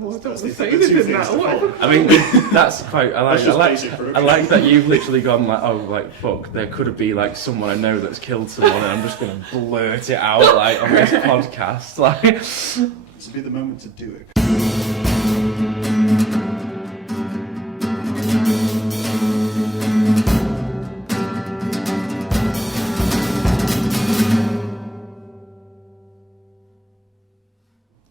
Oh, I don't want to say anything now. I mean, that's quite. I like that you've literally gone like, oh, like fuck, there could be like someone I know that's killed someone, and I'm just gonna blurt it out like on this podcast. Like, this would be the moment to do it.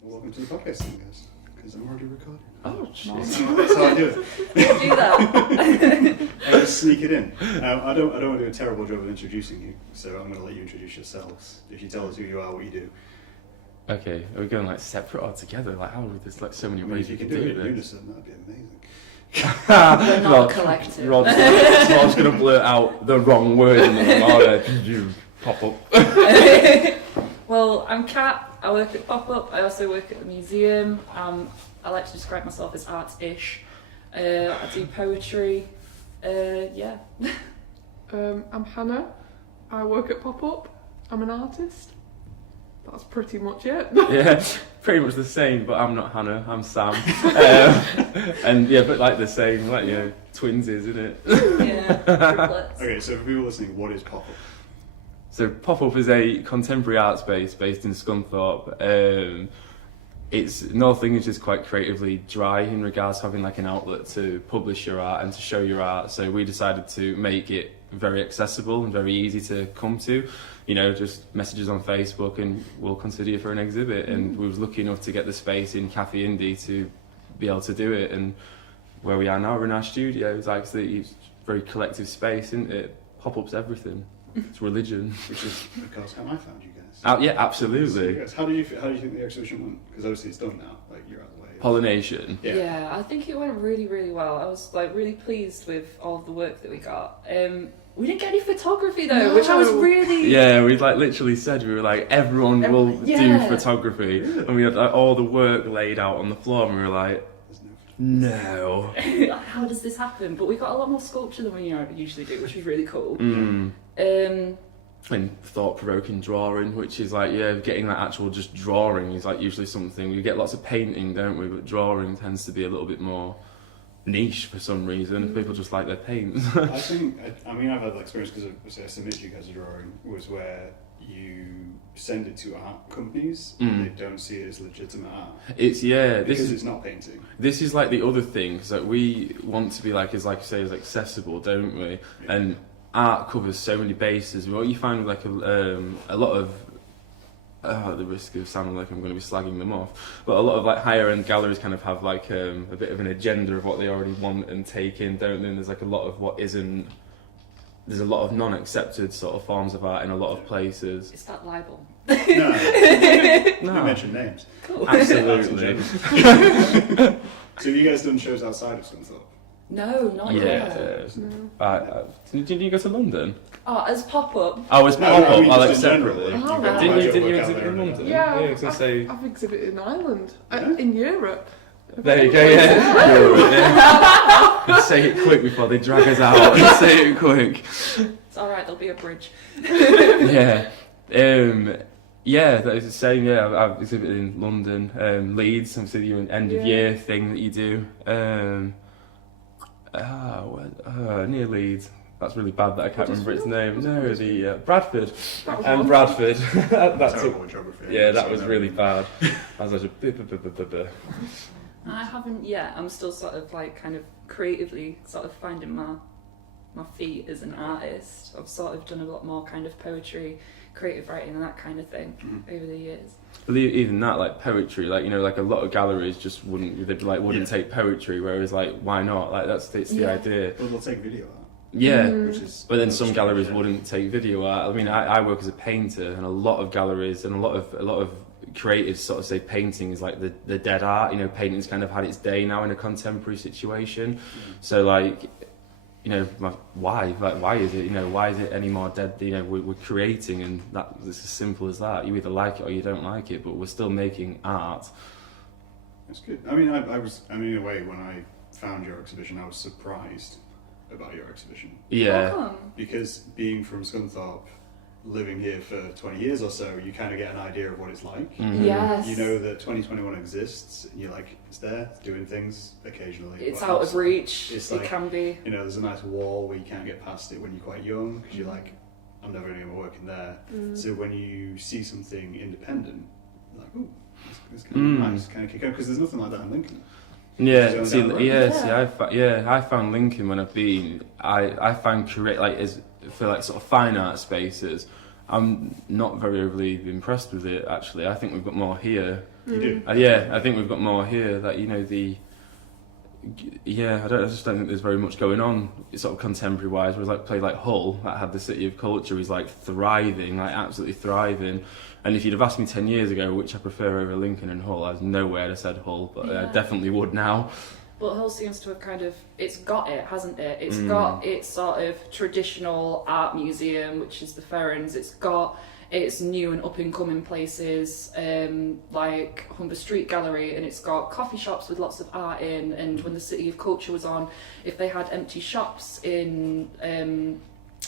Welcome to the podcast, guys. Because I'm already recording. oh shit. That's how I do it. Do that. I just sneak it in. I don't want to do a terrible job of introducing you, so I'm going to let you introduce yourselves. If you tell us who you are, what you do. Okay, are we going like separate or together? Like, how? There's like so many ways if you can do it in this. unison, that'd be amazing. We're not a collective. Rod's going to blurt out the wrong word and then you pop up. Well, I'm Kat. I work at Pop-Up. I also work at the museum. I like to describe myself as arts-ish. I do poetry. Yeah. I'm Hannah. I work at Pop-Up. I'm an artist. That's pretty much it. Yeah, pretty much the same, but I'm not Hannah, I'm Sam. And yeah, but like the same, like, you know, twinsies, isn't it? Yeah, triplets. Okay, so for people listening, what is Pop-Up? So Pop-Up is a contemporary art space based in Scunthorpe. It's North Lincolnshire is quite creatively dry in regards to having like an outlet to publish your art and to show your art. So we decided to make it very accessible and very easy to come to. You know, just messages on Facebook and we'll consider you for an exhibit. And we was lucky enough to get the space in Cafe Indie to be able to do it. And where we are now, we're in our studio. It's like it's a very collective space, isn't it? Pop-Up's everything. It's religion. Which is, of course, how I found you guys. Yeah, absolutely. So, how do you think the exhibition went? Because obviously it's done now. Like you're out of the way. Pollination. Yeah, I think it went really, really well. I was like really pleased with all of the work that we got. We didn't get any photography though, which I was really... Yeah, we like literally said, we were like, everyone will do photography. And we had like all the work laid out on the floor and we were like, no. How does this happen? But we got a lot more sculpture than we usually do, which was really cool. And thought-provoking drawing, which is like, yeah, getting that actual just drawing is like usually something, we get lots of painting, don't we? But drawing tends to be a little bit more niche for some reason. People just like their paints. I mean, I've had that experience because I submitted you guys a drawing, was where you send it to art companies and they don't see it as legitimate art. It's it's not painting. This is like the other thing, because like we want to be like you say, as accessible, don't we? Yeah. And art covers so many bases. What you find with like a lot of at the risk of sounding like I'm going to be slagging them off, but a lot of like higher end galleries kind of have like a bit of an agenda of what they already want and take in, don't they? And there's like a lot of what isn't. There's a lot of non-accepted sort of forms of art in a lot of places. Is that libel? No. You mentioned names. Cool. Absolutely. So have you guys done shows outside of Scunthorpe? No, not yet. No. Didn't you go to London? Oh, as Pop-Up. Oh, as Pop-Up, I mean, like just separately. Right. Didn't you exhibit in London? Yeah, I was gonna say... I've exhibited in Ireland, in Europe. There you go, yeah. Just say it quick before they drag us out. Just say it quick. It's alright, there'll be a bridge. Yeah. Yeah, that is the same. Yeah, I've exhibited in London, Leeds. Obviously, you an end of year thing that you do. Near Leeds. That's really bad that I can't remember its name. No, the Bradford. Bradford. That's terrible geography. Yeah, that was really bad. I was like, I haven't yet. I'm still sort of like kind of creatively sort of finding my feet as an artist. I've sort of done a lot more kind of poetry, creative writing and that kind of thing over the years. But even that, like poetry, like, you know, like a lot of galleries just wouldn't take poetry, whereas like, why not? Like it's the idea. Well, they'll take video art. Yeah, but then some galleries wouldn't take video art. I mean, I work as a painter, and a lot of galleries and a lot of creatives sort of say painting is like the dead art. You know, painting's kind of had its day now in a contemporary situation. So like, you know, why? Like, why is it? You know, why is it any more dead? You know, we're creating, and it's as simple as that. You either like it or you don't like it, but we're still making art. That's good. I mean, in a way, when I found your exhibition, I was surprised about your exhibition. Yeah. Welcome. Because being from Scunthorpe, living here for 20 years or so, you kind of get an idea of what it's like. Yes. You know that 2021 exists, and you're like, it's there, it's doing things occasionally. It's but out of reach. It's It like, can be. you know, there's a nice wall where you can't get past it when you're quite young, because you're like, I'm never going to work in there. So when you see something independent, you're like, ooh, it's kind of nice, kind of kick out, because there's nothing like that in Lincoln. Yeah, see, Down the road. I found Lincoln when I've been. I found for like sort of fine art spaces. I'm not very overly impressed with it actually. I think we've got more here. You do? I think we've got more here. That I just don't think there's very much going on sort of contemporary wise. Whereas like play like Hull, that had the City of Culture, is like thriving, like absolutely thriving. And if you'd have asked me 10 years ago which I prefer over Lincoln and Hull, I'd nowhere have said Hull, but I definitely would now. But Hull seems to have it's got it, hasn't it? It's got its sort of traditional art museum, which is the Ferrens. It's got its new and up and coming places, like Humber Street Gallery, and it's got coffee shops with lots of art in. And when the City of Culture was on, if they had empty shops in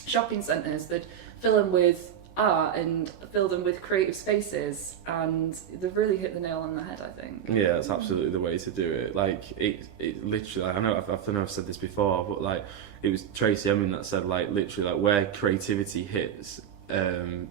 shopping centres, they'd fill them with art and fill them with creative spaces, and they've really hit the nail on the head, I think. Yeah, that's absolutely the way to do it. Like it literally. I know I've said this before, but like it was Tracy Emin that said like literally like where creativity hits,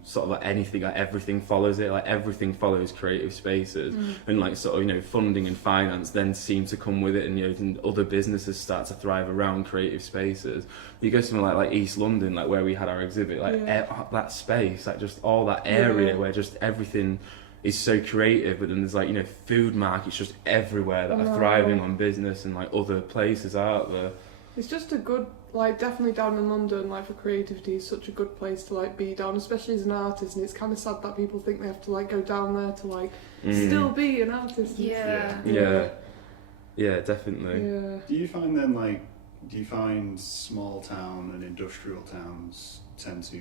sort of like anything, like everything follows it. Like everything follows creative spaces, and like sort of funding and finance then seem to come with it, and and other businesses start to thrive around creative spaces. You go somewhere like East London, like where we had our exhibit, like that space, like just all that area where just everything is so creative, but then there's like food markets just everywhere that are thriving on business, and like other places out there. It's just a good, like, definitely down in London, like, for creativity is such a good place to, like, be down, especially as an artist, and it's kind of sad that people think they have to, like, go down there to, like, still be an artist. Yeah, definitely. Yeah. Do you find then, like, small town and industrial towns tend to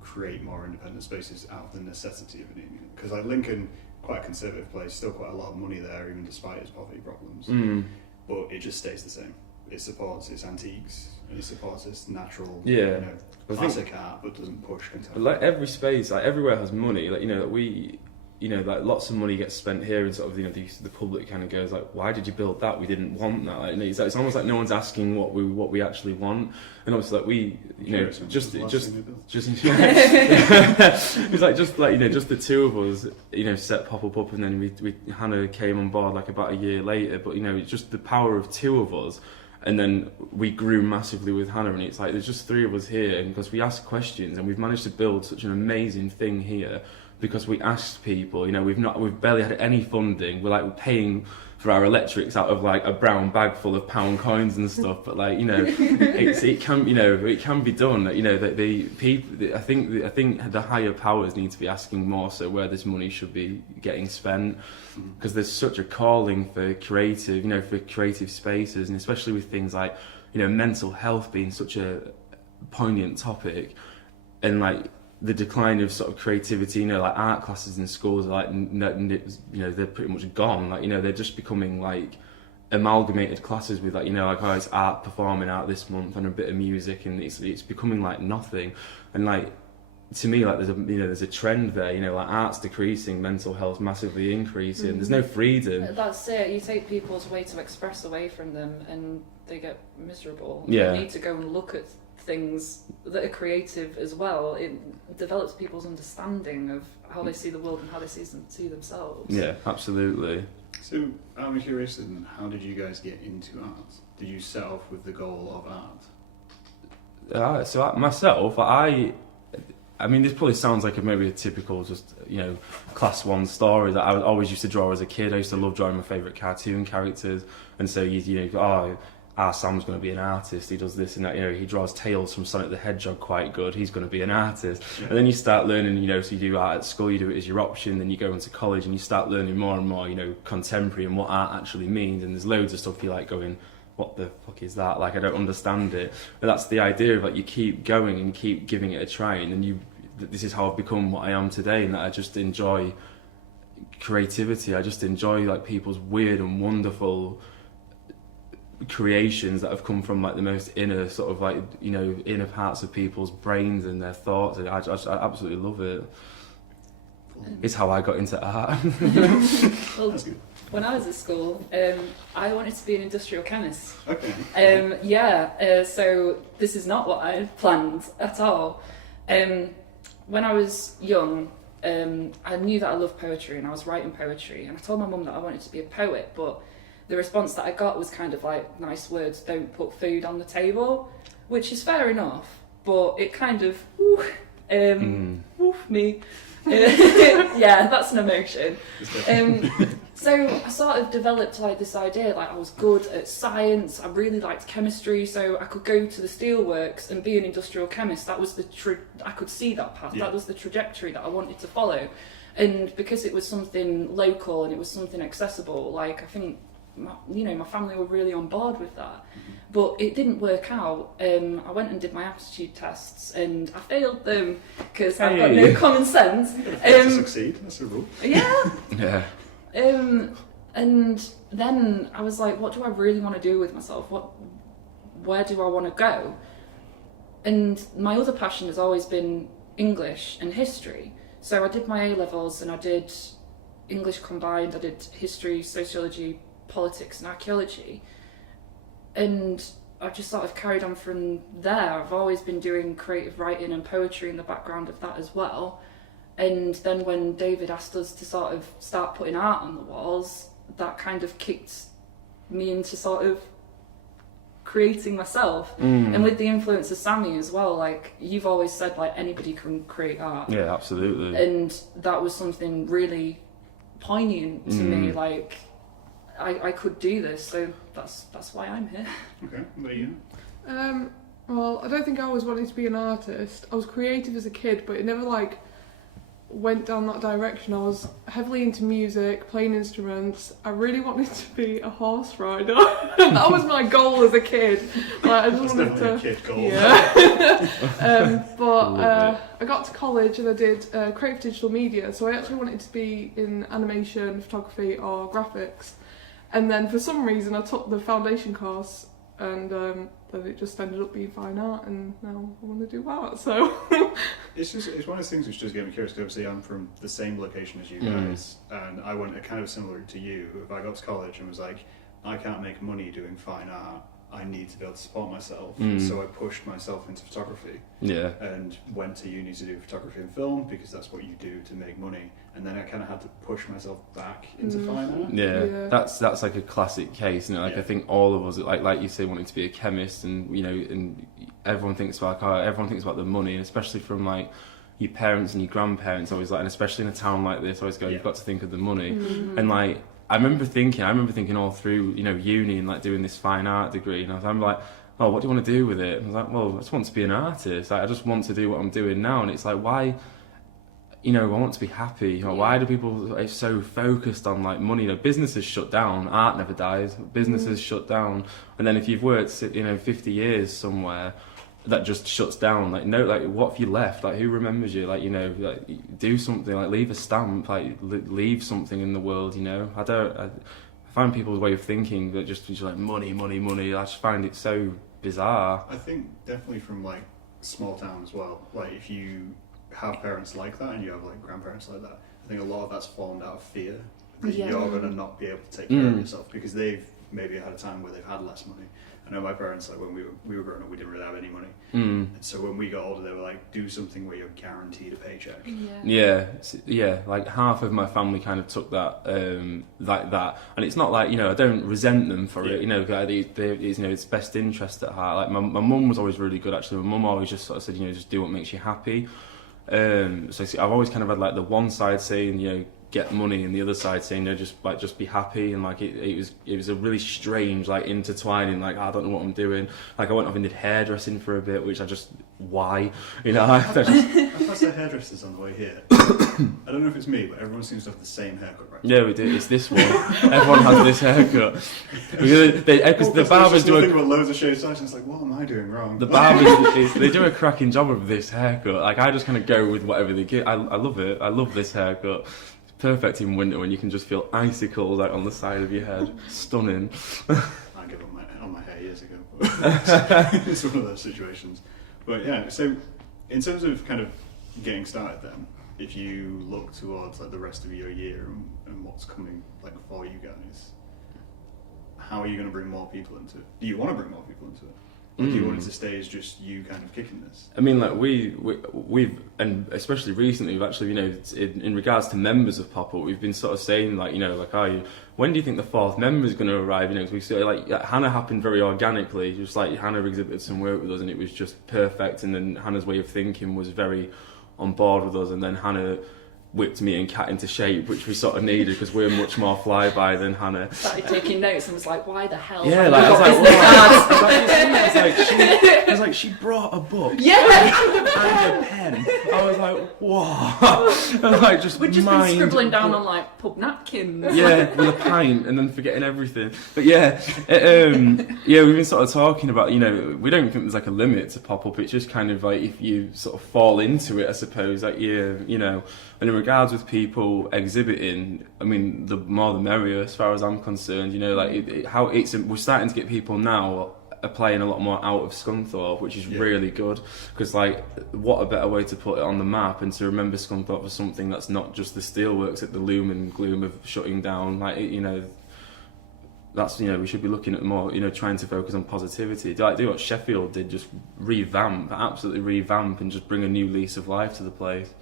create more independent spaces out of the necessity of an union? Because, like, Lincoln, quite a conservative place, still quite a lot of money there, even despite its poverty problems. But it just stays the same. It supports its antiques, and it supports its natural, classic art, but doesn't push contemporary. Like every space, like everywhere has money. Like like lots of money gets spent here, and sort of the public kind of goes like, why did you build that? We didn't want that. Like, it's almost like no one's asking what we actually want. And obviously, like just it's like just the two of us, set Pop Up, and then Hannah came on board like about a year later. But it's just the power of two of us. And then we grew massively with Hannah, and it's like there's just three of us here, and because we ask questions, and we've managed to build such an amazing thing here because we asked people. We've barely had any funding. We're like paying for our electrics out of like a brown bag full of pound coins and stuff. But like it can be done. I think the higher powers need to be asking more so where this money should be getting spent, because there's such a calling for creative spaces, and especially with things like mental health being such a poignant topic, and like the decline of sort of creativity, like art classes in schools are like, they're pretty much gone. Like, they're just becoming like amalgamated classes with it's art, performing art this month, and a bit of music, and it's becoming like nothing. And like, to me, like there's a trend there, like art's decreasing, mental health massively increasing. There's no freedom. That's it. You take people's way to express away from them, and they get miserable. Yeah. They need to go and look at things that are creative as well. It develops people's understanding of how they see the world and how they see themselves. Yeah, absolutely. So I'm curious, how did you guys get into art? Did you set off with the goal of art? Myself, I mean, this probably sounds like maybe a typical just class one story that I always used to draw as a kid. I used to love drawing my favourite cartoon characters, and so Sam's going to be an artist, he does this and that, he draws Tails from Sonic the Hedgehog quite good, he's going to be an artist. And then you start learning, so you do art at school, you do it as your option, then you go into college and you start learning more and more, contemporary and what art actually means, and there's loads of stuff you like going, what the fuck is that? Like, I don't understand it. But that's the idea of like, you keep going and keep giving it a try, and then this is how I've become what I am today, and that I just enjoy creativity. I just enjoy like people's weird and wonderful creations that have come from like the most inner sort of like, you know, inner parts of people's brains and their thoughts. And I absolutely love it. It's how I got into art. Well, when I was at school, I wanted to be an industrial chemist. Okay. So this is not what I had planned at all. When I was young, I knew that I loved poetry and I was writing poetry, and I told my mum that I wanted to be a poet, but the response that I got was kind of like, nice words don't put food on the table, which is fair enough, but it kind of, me. Yeah, that's an emotion. So I sort of developed like this idea, like I was good at science, I really liked chemistry, so I could go to the steelworks and be an industrial chemist. That was I could see that path, that was the trajectory that I wanted to follow. And because it was something local and it was something accessible, like I think, my family were really on board with that. But it didn't work out. I went and did my aptitude tests and I failed them because I've got no common sense. To succeed, that's a rule. Yeah. Yeah. And then I was like, what do I really want to do with myself? Where do I want to go? And my other passion has always been English and history. So I did my A-levels and I did English combined, I did history, sociology, politics and archaeology. And I've just sort of carried on from there. I've always been doing creative writing and poetry in the background of that as well. And then when David asked us to sort of start putting art on the walls, that kind of kicked me into sort of creating myself. And with the influence of Sammy as well, like you've always said, like anybody can create art. Yeah, absolutely. And that was something really poignant to me, like I could do this, so that's why I'm here. Okay, what are you? Well, I don't think I always wanted to be an artist. I was creative as a kid, but it never like went down that direction. I was heavily into music, playing instruments. I really wanted to be a horse rider. That was my goal as a kid. Like, I just That's wanted definitely to. a kid goal. Yeah. But I got to college and I did creative digital media. So I actually wanted to be in animation, photography, or graphics. And then for some reason I took the foundation course, and then it just ended up being fine art, and now I want to do art. So it's one of those things which does get me curious, because obviously I'm from the same location as you guys, and I went kind of similar to you. If I got to college and was like, I can't make money doing fine art, I need to be able to support myself. So I pushed myself into photography. Yeah. And went to uni to do photography and film, because that's what you do to make money. And then I kind of had to push myself back into fine art. Yeah. That's like a classic case, you know. Like I think all of us, like you say, wanting to be a chemist, and you know, and everyone thinks about the money, and especially from like your parents and your grandparents always like, and especially in a town like this, always go, you've got to think of the money, and like. I remember thinking all through, you know, uni and like doing this fine art degree, and I'm like, oh, what do you want to do with it? And I was like, well, I just want to be an artist. Like, I just want to do what I'm doing now. And it's like, why, you know, I want to be happy. You know, why do people are so focused on like money? You know, businesses shut down, art never dies. Businesses shut down, and then if you've worked, you know, 50 years somewhere, that just shuts down. Like, no, like, what have you left? Like, who remembers you? Like, you know, like, do something. Like, leave a stamp. Like, leave something in the world. You know, I find people's way of thinking that just like money. I just find it so bizarre. I think definitely from like small town as well. Like, if you have parents like that and you have like grandparents like that, I think a lot of that's formed out of fear that you're going to not be able to take care of yourself, because they've maybe had a time where they've had less money. I know my parents, like when we were growing up, we didn't really have any money. And so when we got older, they were like, do something where you're guaranteed a paycheck. Yeah. Like half of my family kind of took that like that, and it's not like, you know, I don't resent them for it. You know, you know, it's best interest at heart. Like my mum was always really good. Actually, my mum always just sort of said, you know, just do what makes you happy. So I've always kind of had like the one side saying, you know, get money, and the other side saying, no, just be happy. And like it was a really strange like intertwining. Like, I don't know what I'm doing. Like, I went off and did hairdressing for a bit, which why, you know. I passed the hairdressers on the way here. I don't know if it's me, but everyone seems to have the same haircut, right? Yeah, we do. It's this one. Everyone has this haircut. Because the barbers do loads of shades, and it's like, what am I doing wrong? The barbers they do a cracking job of this haircut. Like, I just kind of go with whatever they give. I love it. I love this haircut. Perfect in winter when you can just feel icicles like on the side of your head. Stunning. I give up my on my hair years ago. But it's one of those situations. But yeah, so in terms of kind of getting started then, if you look towards like the rest of your year and what's coming like for you guys, how are you going to bring more people into it? Do you want to bring more people into it? Or do you want it to stay as just you kind of kicking this? I mean, like we've, and especially recently, we've actually, in regards to members of Pop Up, we've been sort of saying like, when do you think the fourth member is going to arrive? Because we see like Hannah happened very organically, just like Hannah exhibited some work with us, and it was just perfect. And then Hannah's way of thinking was very on board with us, and then Hannah whipped me and Kat into shape, which we sort of needed because we're much more flyby than Hannah. Started taking notes and was like, why the hell? Yeah, like I was like, I was like, she brought a book. Yeah. And a pen. I was like, whoa. I was like, just we've just been scribbling down on like pub napkins. Yeah, with a pint and then forgetting everything. But yeah, yeah, we've been sort of talking about, we don't think there's like a limit to Pop Up. It's just kind of like if you sort of fall into it, I suppose, like and in regards with people exhibiting, I mean, the more the merrier as far as I'm concerned. We're starting to get people now applying a lot more out of Scunthorpe, which is really good, because like what a better way to put it on the map and to remember Scunthorpe for something that's not just the steelworks at the loom and gloom of shutting down. That's we should be looking at more, trying to focus on positivity. Do what Sheffield did, just absolutely revamp and just bring a new lease of life to the place.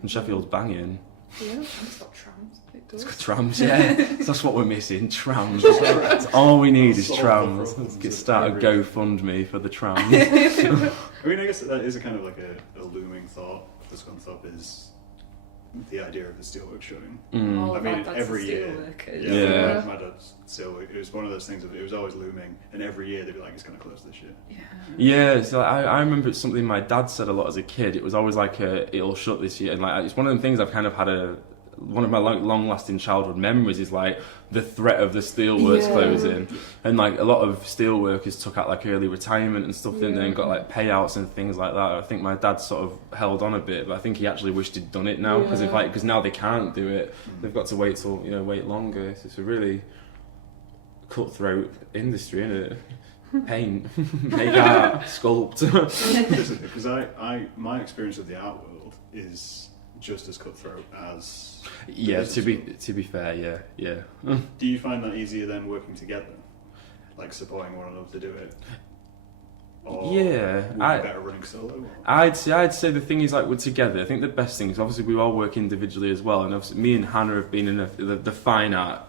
And Sheffield's banging. Yeah, it's got trams. It does. It's got trams, yeah. That's what we're missing, trams. That's all we need is trams. Let's start a GoFundMe for the trams. I mean, I guess that is a kind of like a looming thought for Scunthorpe, is the idea of the steelwork showing. I mean, every year. Yeah. My dad's steelwork. It was one of those things. It was always looming, and every year they'd be like, "It's going to close this year." Yeah. So I remember it's something my dad said a lot as a kid. It was always like, "It'll shut this year," and like it's one of the things I've kind of had one of my long-lasting childhood memories is like the threat of the steelworks closing, and like a lot of steelworkers took out like early retirement and stuff, didn't they, and got like payouts and things like that. I think my dad sort of held on a bit, but I think he actually wished he'd done it now, because now they can't do it. They've got to wait till wait longer. So it's a really cutthroat industry, isn't it? Paint, make art, sculpt. Because my experience of the art world is just as cutthroat as to be fair, yeah. Do you find that easier than working together, like supporting one another to do it? Or would be better running solo? I'd say the thing is like we're together. I think the best thing is obviously we all work individually as well, and obviously me and Hannah have been in the fine art.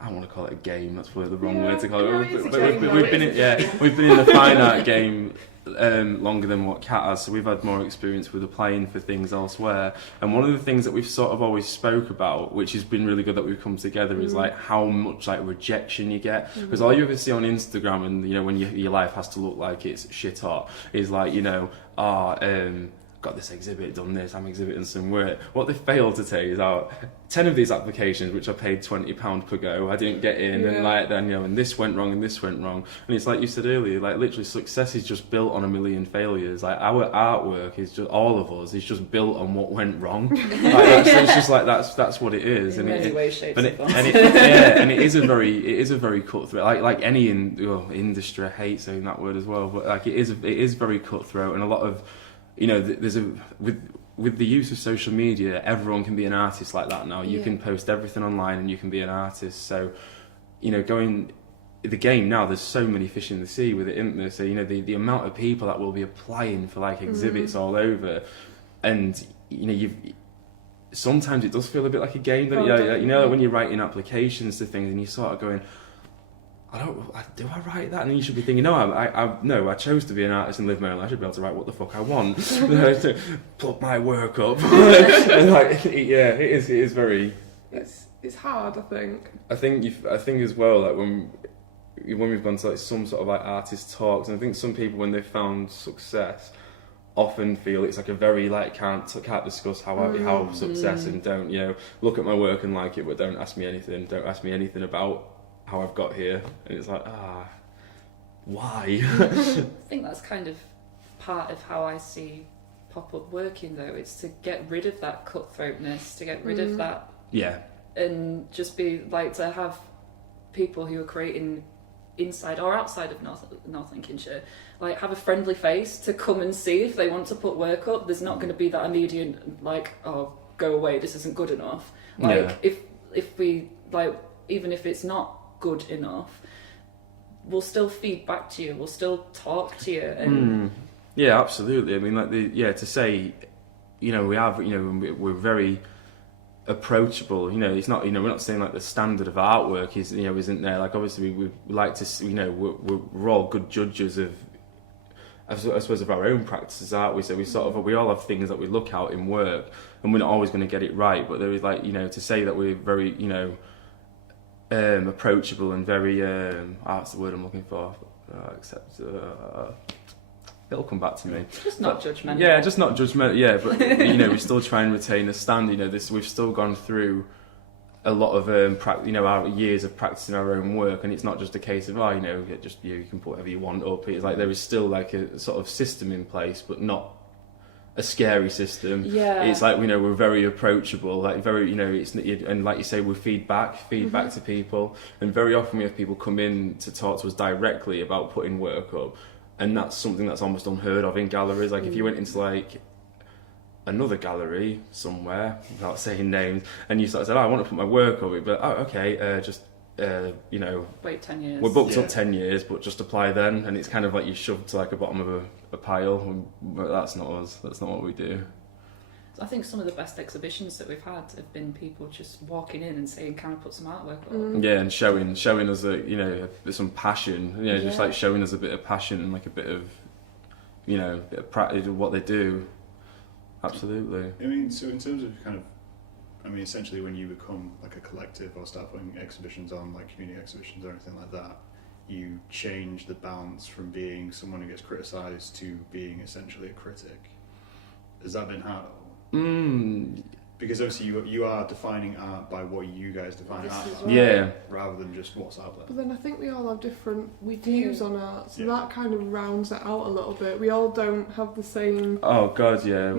I don't want to call it a game. That's probably the wrong word to call it. But we've been in the fine art game longer than what Kat has, so we've had more experience with applying for things elsewhere. And one of the things that we've sort of always spoke about, which has been really good that we've come together, is like how much like rejection you get, because all you ever see on Instagram, and when your life has to look like it's shit hot, is like got this exhibit, done this, I'm exhibiting some work. What they failed to tell you is 10 of these applications, which I paid £20 per go, I didn't get in, and like then and this went wrong and this went wrong. And it's like you said earlier, like literally success is just built on a million failures. Like our artwork is just, all of us is just built on what went wrong. It's just like that's what it is. In many ways, shapes, and it is a very cutthroat. Like any industry, I hate saying that word as well, but like it is very cutthroat, and a lot of with the use of social media, everyone can be an artist like that now. You can post everything online and you can be an artist. So, going the game now, there's so many fish in the sea with it, isn't there? So, the amount of people that will be applying for like exhibits all over, and sometimes it does feel a bit like a game. That when you're writing applications to things and you're sort of going, do I write that? And then you should be thinking, I chose to be an artist and live my own life. I should be able to write what the fuck I want. To plug my work up. And it is very. It's hard, I think. I think as well, like when we've gone to like some sort of like artist talks, and I think some people, when they've found success, often feel it's like a very like can't discuss how success, and don't look at my work and like it, but don't ask me anything about how I've got here. And it's like, why? I think that's kind of part of how I see pop-up working, though. It's to get rid of that cutthroatness, to get rid of that, and just be like, to have people who are creating inside or outside of North Lincolnshire, like have a friendly face to come and see if they want to put work up. There's not going to be that immediate like, oh, go away, this isn't good enough. Like if we like, even if it's not good enough, we'll still feed back to you, we'll still talk to you. And yeah, absolutely. I mean, like to say, you know, we're very approachable. You know, it's not, you know, we're not saying like the standard of artwork is, you know, isn't there. Like obviously we like to see, you know, we're all good judges of, I suppose, of our own practices, aren't we? So we all have things that we look out in work, and we're not always going to get it right. But there is, like, you know, to say that we're very, you know, approachable and very, that's the word I'm looking for. It'll come back to me. Just not judgmental. Yeah, just not judgmental. Yeah, but you know, we still try and retain a stand. You know, we've still gone through a lot of you know, our years of practicing our own work, and it's not just a case of, oh, you know, you can put whatever you want up. It's like there is still like a sort of system in place, but not a scary system. Yeah. It's like, you know, we're very approachable, like very, you know, and like you say, we feed back to people, and very often we have people come in to talk to us directly about putting work up, and that's something that's almost unheard of in galleries. Like if you went into like another gallery somewhere, without saying names, and you sort of said, oh, I want to put my work up, but oh, okay, just you know, wait 10 years. We're booked up 10 years, but just apply then, and it's kind of like you're shoved to like a bottom of a pile. But that's not us. That's not what we do. I think some of the best exhibitions that we've had have been people just walking in and saying, "Can I put some artwork up?" Yeah, and showing us some passion. You know, just like showing us a bit of passion and like a bit of, you know, bit of practice of what they do. Absolutely. I mean, so in terms of kind of, I mean, essentially when you become like a collective or start putting exhibitions on, like community exhibitions or anything like that, you change the balance from being someone who gets criticised to being essentially a critic. Has that been hard? Because obviously you are defining art by what you guys define art by, yeah, rather than just what's out there. But then I think we all have different views on art, so that kind of rounds it out a little bit. We all don't have the same. Oh God, yeah.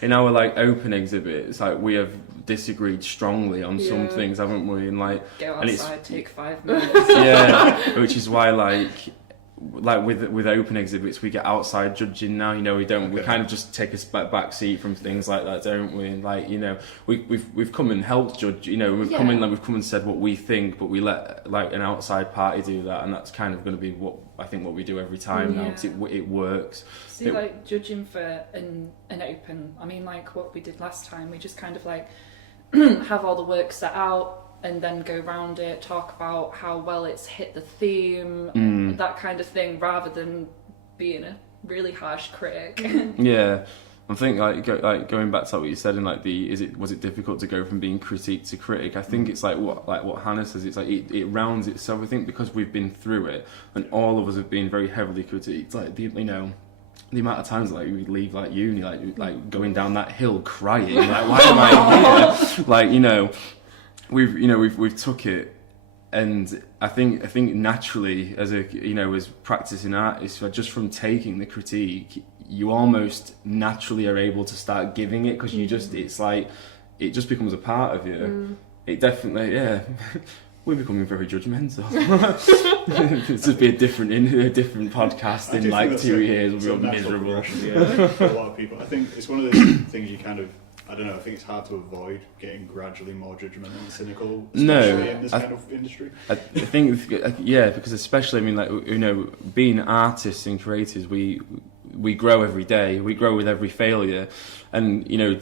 In our like open exhibits, like we have disagreed strongly on some things, haven't we? And like, go outside, take 5 minutes. Yeah, which is why like with open exhibits we get outside judging now. You know, we kind of just take a back seat from things like that, don't we? And like, you know, we've come and helped judge. You know, we've come and said what we think, but we let like an outside party do that, and that's kind of going to be what I think what we do every time now, because it works. See, like judging for an open, I mean, like what we did last time, we just kind of like have all the work set out, and then go round it, talk about how well it's hit the theme, that kind of thing, rather than being a really harsh critic. Yeah, I think like going back to what you said, and like was it difficult to go from being critique to critic? I think it's like what Hannah says. It's like it rounds itself. I think because we've been through it, and all of us have been very heavily critiqued. Like the amount of times like we leave like uni, like going down that hill crying, like why am I here? Like, you know. We've took it, and I think naturally as practicing artists, just from taking the critique, you almost naturally are able to start giving it, because it's like it just becomes a part of you. It definitely, we're becoming very judgmental. This would be a different podcast in like 2 years. We'll be miserable. For a lot of people, I think it's one of those things you kind of. I don't know, I think it's hard to avoid getting gradually more judgmental and cynical, especially in this kind of industry. I think, because especially, I mean, like, you know, being artists and creators, we grow every day, we grow with every failure, and, you know,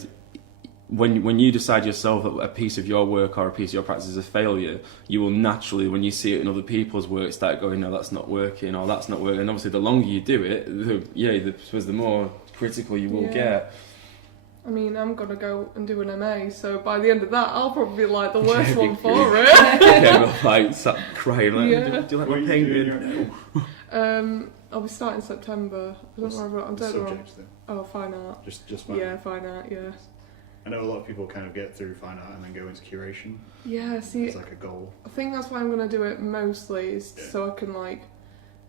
when you decide yourself that a piece of your work or a piece of your practice is a failure, you will naturally, when you see it in other people's work, start going, no, that's not working, or that's not working, and obviously the longer you do it, the more critical you will get. I mean, I'm going to go and do an MA, so by the end of that, I'll probably be like the worst one for it. Yeah, like, sat crying, like, do you like my painting? I'll be starting September. I don't know. Subject then? Oh, fine art. Just fine art? Yeah, fine art, yeah. I know a lot of people kind of get through fine art and then go into curation. Yeah, see... It's like a goal. I think that's why I'm going to do it mostly, is so I can, like,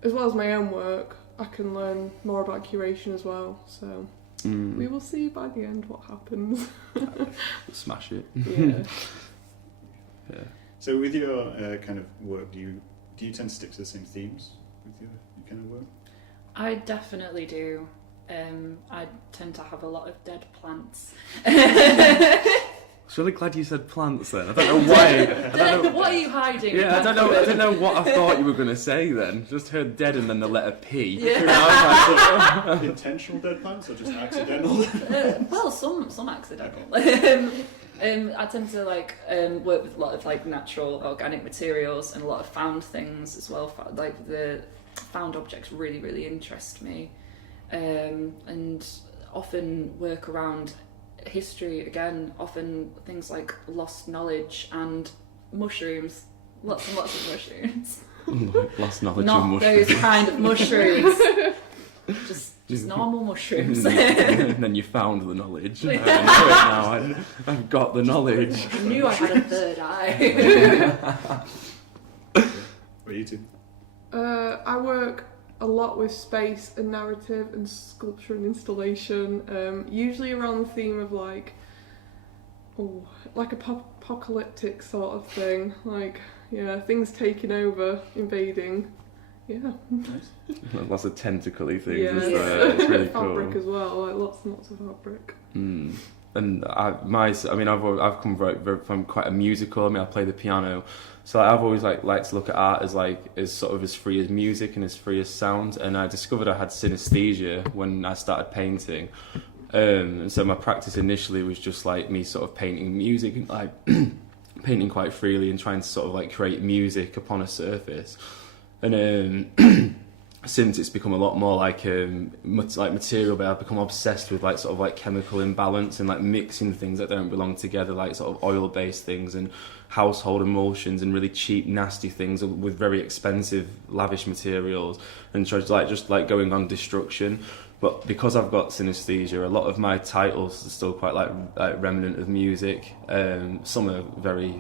as well as my own work, I can learn more about curation as well, so... We will see by the end what happens. Smash it. Yeah. So with your kind of work, do you tend to stick to the same themes with your kind of work? I definitely do. I tend to have a lot of dead plants. I was really glad you said plants then. I don't know why. I don't know. What are you hiding? Yeah, I don't know what I thought you were going to say then. Just heard dead and then the letter P. Yeah. And I was like, Intentional dead plants or just accidental? Well, some accidental. I tend to work with a lot of natural organic materials and a lot of found things as well. Like the found objects really, really interest me, and often work around history again. Often things like lost knowledge and mushrooms. Lots and lots of mushrooms. lost knowledge Not of mushrooms. those kind of mushrooms. Just normal mushrooms. And then you found the knowledge. I know it now. I've got the knowledge. I knew I had a third eye. What are you two? I work a lot with space and narrative and sculpture and installation, usually around the theme of like apocalyptic sort of thing, things taking over, invading. Yeah. Nice. Lots of tentacly things. Yeah, It's really cool. fabric as well, lots and lots of fabric. Mm. And I've come from quite a musical. I play the piano, so I've always liked to look at art as sort of as free as music and as free as sound. And I discovered I had synesthesia when I started painting. And so my practice initially was just me sort of painting music and painting quite freely and trying to sort of create music upon a surface. And since it's become a lot more material, but I've become obsessed with chemical imbalance and mixing things that don't belong together, sort of oil-based things and household emulsions and really cheap, nasty things with very expensive, lavish materials, and just going on destruction. But because I've got synesthesia, a lot of my titles are still quite remnant of music. Some are very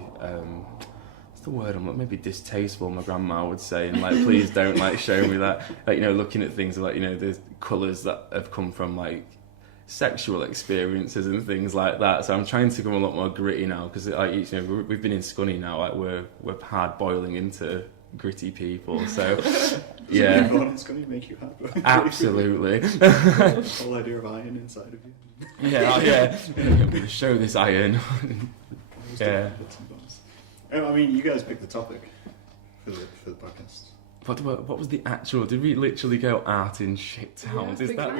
the word maybe distasteful, my grandma would say, and please don't show me that. Looking at things the colours that have come from sexual experiences and things like that. So I'm trying to become a lot more gritty now because we've been in Scunny now. We're hard boiling into gritty people. So yeah. Scunny make you hard? Absolutely. The whole idea of iron inside of you. Yeah. I'm going to show this iron. Yeah. You guys picked the topic for the podcast. What was the actual? Did we literally go art in shit towns? Yeah, Is that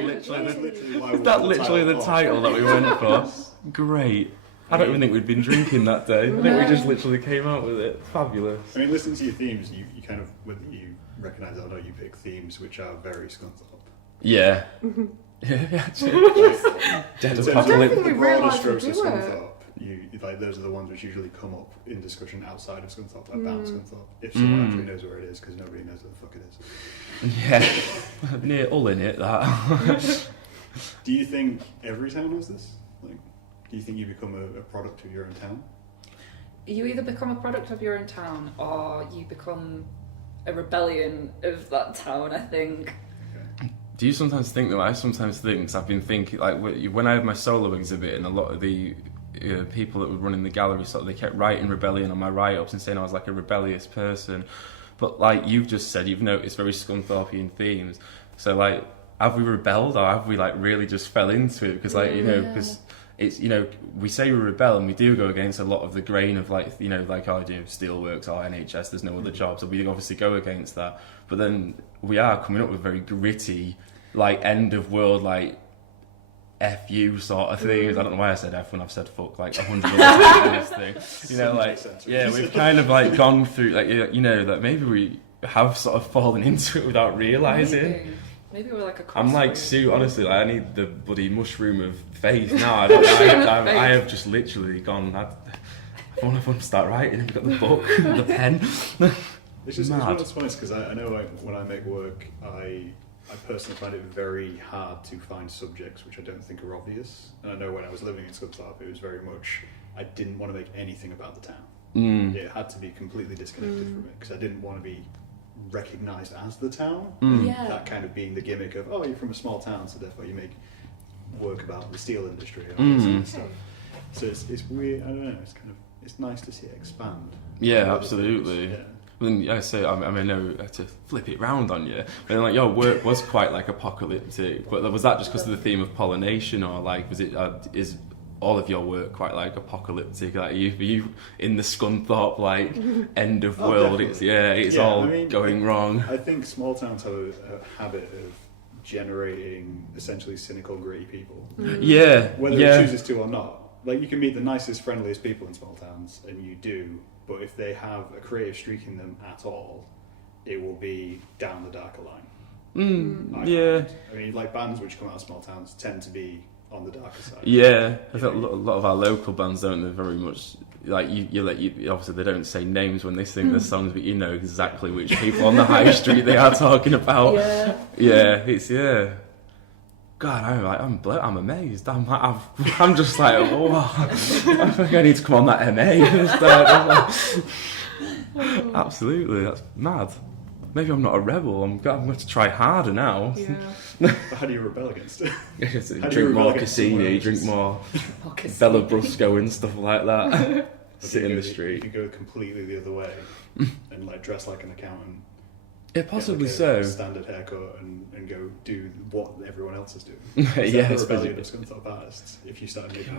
literally the title that we went for? Great. I don't even think we'd been drinking that day. I think we just literally came out with it. Fabulous. Listening to your themes, you kind of, whether you recognise it or not, you pick themes which are very Scunthorpe. Yeah. Yeah, actually. Dead In terms apocalypse. of the broader realised strokes we of do it. Scunthorpe, those are the ones which usually come up in discussion outside of Scunthorpe, about Scunthorpe, if someone actually knows where it is, because nobody knows where the fuck it is. Yeah. Near Ullin it, that. Do you think every town has this? Do you think you become a product of your own town? You either become a product of your own town or you become a rebellion of that town, I think. Do you sometimes think, though? I sometimes think, 'cause I've been thinking, when I had my solo exhibit, and a lot of the people that were running the gallery, they kept writing rebellion on my write-ups and saying I was a rebellious person. But you've just said, you've noticed very Scunthorpian themes. So have we rebelled, or have we really just fell into it? Because because it's we say we rebel and we do go against a lot of the grain of Steelworks or NHS. There's no other jobs, so we obviously go against that. But then we are coming up with very gritty, end of world, FU sort of things. I don't know why I said F when I've said fuck 100 other times. We've kind of gone through that maybe we have sort of fallen into it without realising. Maybe we're a I'm Sue, honestly, I need the bloody mushroom of faith now. I have just literally gone, I want to start writing, I've got the book, the pen. It's just one of those points, because I know when I make work, I personally find it very hard to find subjects which I don't think are obvious. And I know when I was living in Scunthorpe, it was very much, I didn't want to make anything about the town. It had to be completely disconnected from it, because I didn't want to be recognised as the town. That kind of being the gimmick of, you're from a small town, so therefore you make work about the steel industry and all this kind of stuff. So it's weird, I don't know, it's kind of it's nice to see it expand. Yeah, absolutely. Yeah. Then I say, I mean, I know to flip it round on you. But like your work was quite like apocalyptic, but was that just because of the theme of pollination, or like was it? Is all of your work quite like apocalyptic? Like are you in the Scunthorpe like end of world? Definitely. It's all I mean, going wrong. I think small towns have a habit of generating essentially cynical, gritty people. Yeah, Whether yeah. it chooses to or not. Like you can meet the nicest, friendliest people in small towns, and you do. But if they have a creative streak in them at all, it will be down the darker line. Yeah. I mean, like bands which come out of small towns tend to be on the darker side. Yeah, I think a lot of our local bands don't. They're very much like you obviously they don't say names when they sing their songs, but you know exactly which people on the high street they are talking about. Yeah. God, I'm amazed. I'm just like, oh, I think I need to come on that MA instead. Absolutely, that's mad. Maybe I'm not a rebel. I'm going to try harder now. Yeah. How do you rebel against it? Drink more Cassini, drink more Bella Brusco and stuff like that. Sit in the street. You go completely the other way and like dress like an accountant. Yeah, possibly get, so. Standard haircut and go do what everyone else is doing. Yeah, the especially. rebellion of Scunthorpe artists. If you start making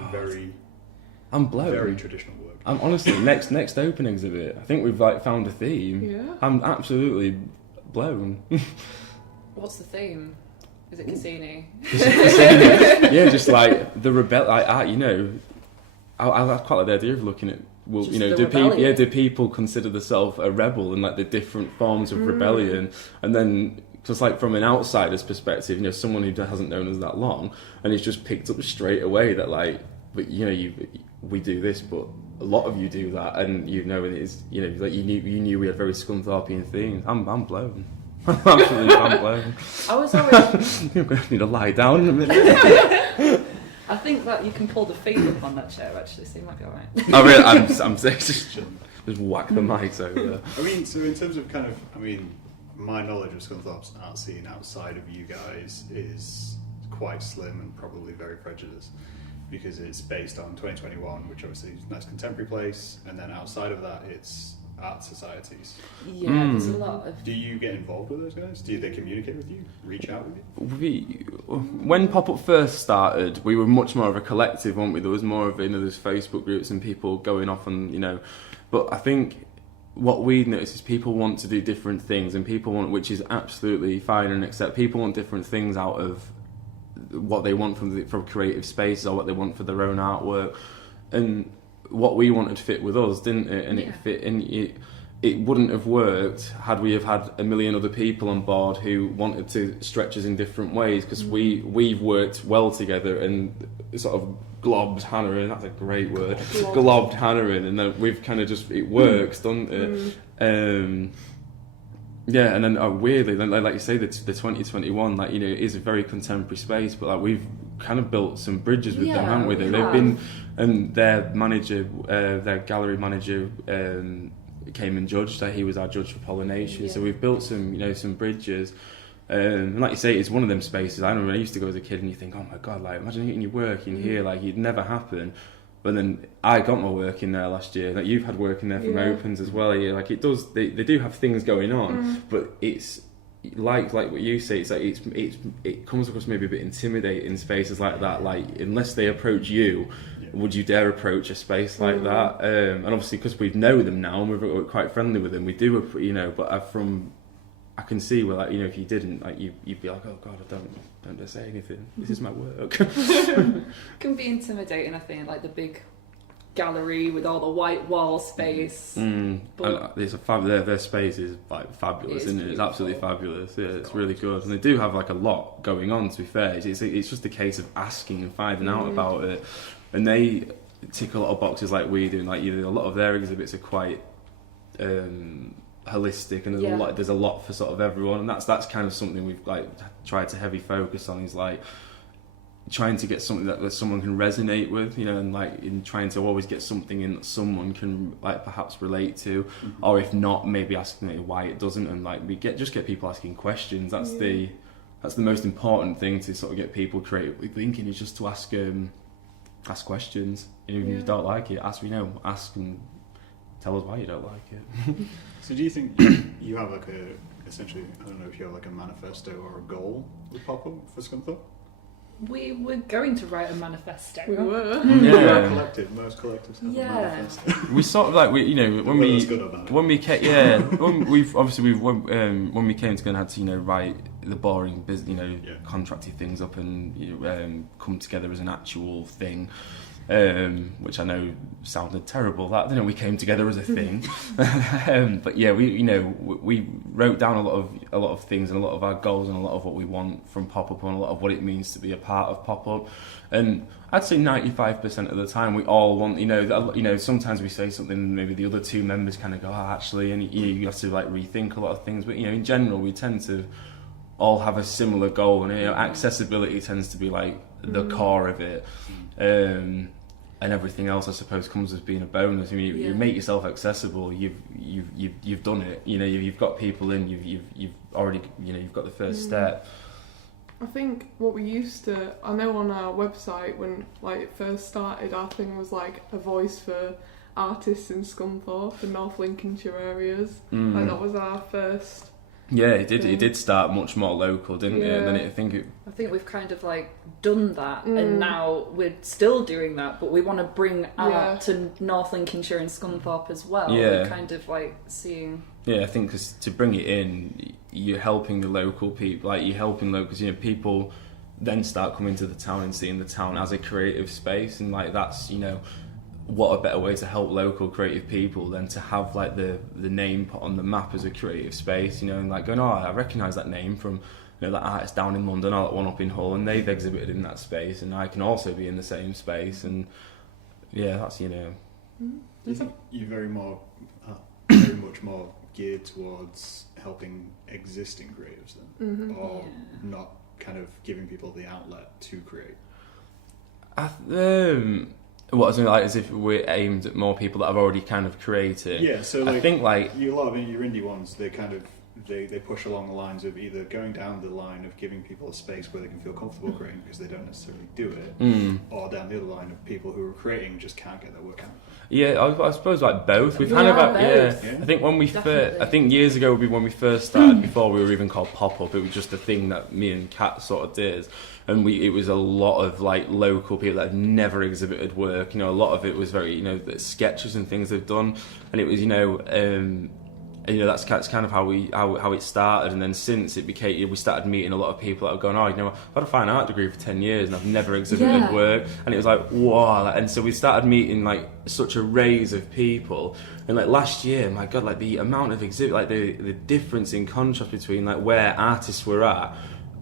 I'm blown. very traditional work. I'm honestly next open exhibit. I think we've like found a theme. Yeah. I'm absolutely blown. What's the theme? Is it Cassini? Yeah, just like the rebel. Like you know, I quite like the idea of looking at. Well, Just you know, do people consider themselves a rebel and like the different forms of rebellion? And then, just like from an outsider's perspective, you know, someone who hasn't known us that long, and it's just picked up straight away that like, but you know, we do this, but a lot of you do that, and you know, it is, you know, like you knew we had very Scunthorpian themes. I'm blown. Absolutely, I'm blown. I was always. You're going to need to lie down in a minute. I think that you can pull the feet up on that chair actually, so you might be alright. I really, I'm just whack the mics over. I mean, so in terms of my knowledge of Scunthorpe's art scene outside of you guys is quite slim and probably very prejudiced, because it's based on 2021, which obviously is a nice contemporary place, and then outside of that it's art societies. Yeah, there's a lot of... Do you get involved with those guys? Do they communicate with you? Reach out with you? When Pop-Up first started, we were much more of a collective, weren't we? There was more of, you know, there's Facebook groups and people going off and, you know, but I think what we noticed is people want to do different things, and people want, which is absolutely fine and accept, people want different things out of what they want from creative spaces or what they want for their own artwork, and what we wanted fit with us, didn't it? And it fit, and it wouldn't have worked had we have had a million other people on board who wanted to stretch us in different ways, because we've worked well together and sort of globbed Hannah in. That's a great word. Globbed Hannah in, and then we've kind of just, it works, doesn't it? Yeah, and then weirdly, like you say, the 2021, like, you know, it is a very contemporary space, but like we've kind of built some bridges with them, haven't we? They've been, and their manager, their gallery manager, came and judged. So he was our judge for pollination. So we've built some, you know, some bridges. And like you say, it's one of them spaces. I remember when I used to go as a kid, and you think, oh my god, like imagine getting your work in here, like it'd never happen. But then I got my work in there last year. Like you've had work in there from Opens as well. Yeah, like it does. They do have things going on, but it's like what you say. It's like it comes across maybe a bit intimidating spaces like that. Like unless they approach you, would you dare approach a space like that? And obviously because we know them now and we're quite friendly with them, we do. You know, but I can see where, like, you know, if you didn't, like, you'd be like, oh god, I don't dare say anything. This is my work. Can be intimidating, I think, like the big gallery with all the white wall space. But there's their space is like fabulous, isn't it? It's absolutely fabulous. Yeah, it's really good, and they do have like a lot going on. To be fair, it's just a case of asking and finding out about it, and they tick a lot of boxes like we do. And like, you know, a lot of their exhibits are quite holistic, and there's a lot for sort of everyone, and that's kind of something we've like tried to heavy focus on, is like trying to get something that someone can resonate with, you know, and like in trying to always get something in that someone can like perhaps relate to, or if not, maybe asking why it doesn't, and like just get people asking questions. That's the most important thing, to sort of get people creatively thinking, is just to ask ask questions. If you don't like it, ask and tell us why you don't like it. So do you think you have like essentially, I don't know if you have like a manifesto or a goal with pop-up for Scunthorpe? We were going to write a manifesto. We were. Yeah. Most collectives have a Yeah. manifesto. We sort of like when we That's good or bad. when we came when we came together and had to write the boring business contracty things up and come together as an actual thing, which I know sounded terrible. That we came together as a thing, but yeah, we wrote down a lot of things and a lot of our goals and a lot of what we want from pop-up and a lot of what it means to be a part of pop-up. And I'd say 95% of the time we all want, sometimes we say something and maybe the other two members kind of go, actually, and you have to like rethink a lot of things. But in general, we tend to all have a similar goal, and accessibility tends to be like the core of it. And everything else, I suppose, comes as being a bonus. I mean, you make yourself accessible. You've done it. You've got people in. You've already. You've got the first step. I think what we used to, I know on our website when it first started, our thing was like a voice for artists in Scunthorpe and North Lincolnshire areas. Like that was our first. Yeah, it did. It did start much more local, didn't it? And then I think we've kind of done that, and now we're still doing that, but we want to bring art to North Lincolnshire and Scunthorpe as well. Yeah. We're kind of seeing. Yeah, I think because to bring it in, you're helping the local people. You're helping locals. People then start coming to the town and seeing the town as a creative space, and that's what a better way to help local creative people than to have the name put on the map as a creative space, and going, I recognise that name from that artist down in London or that one up in Hull, and they've exhibited in that space, and I can also be in the same space, and that's Do you think you're very much more geared towards helping existing creatives then, or not kind of giving people the outlet to create? What as in as if we're aimed at more people that have already kind of created. Yeah, so I think a lot of your indie ones, they kind of they push along the lines of either going down the line of giving people a space where they can feel comfortable creating because they don't necessarily do it, or down the other line of people who are creating just can't get their work out. Yeah, I suppose both. We've kind of both. I think when I think years ago would be when we first started, before we were even called Pop-Up, it was just a thing that me and Kat sort of did. And it was a lot of local people that had never exhibited work. A lot of it was very the sketches and things they've done, and it was that's kind of how it started. And then since it became, we started meeting a lot of people that were going, I've had a fine art degree for 10 years and I've never exhibited work, and it was wow. And so we started meeting such a raise of people. And last year, my God, the amount of exhibit, the difference in contrast between where artists were at.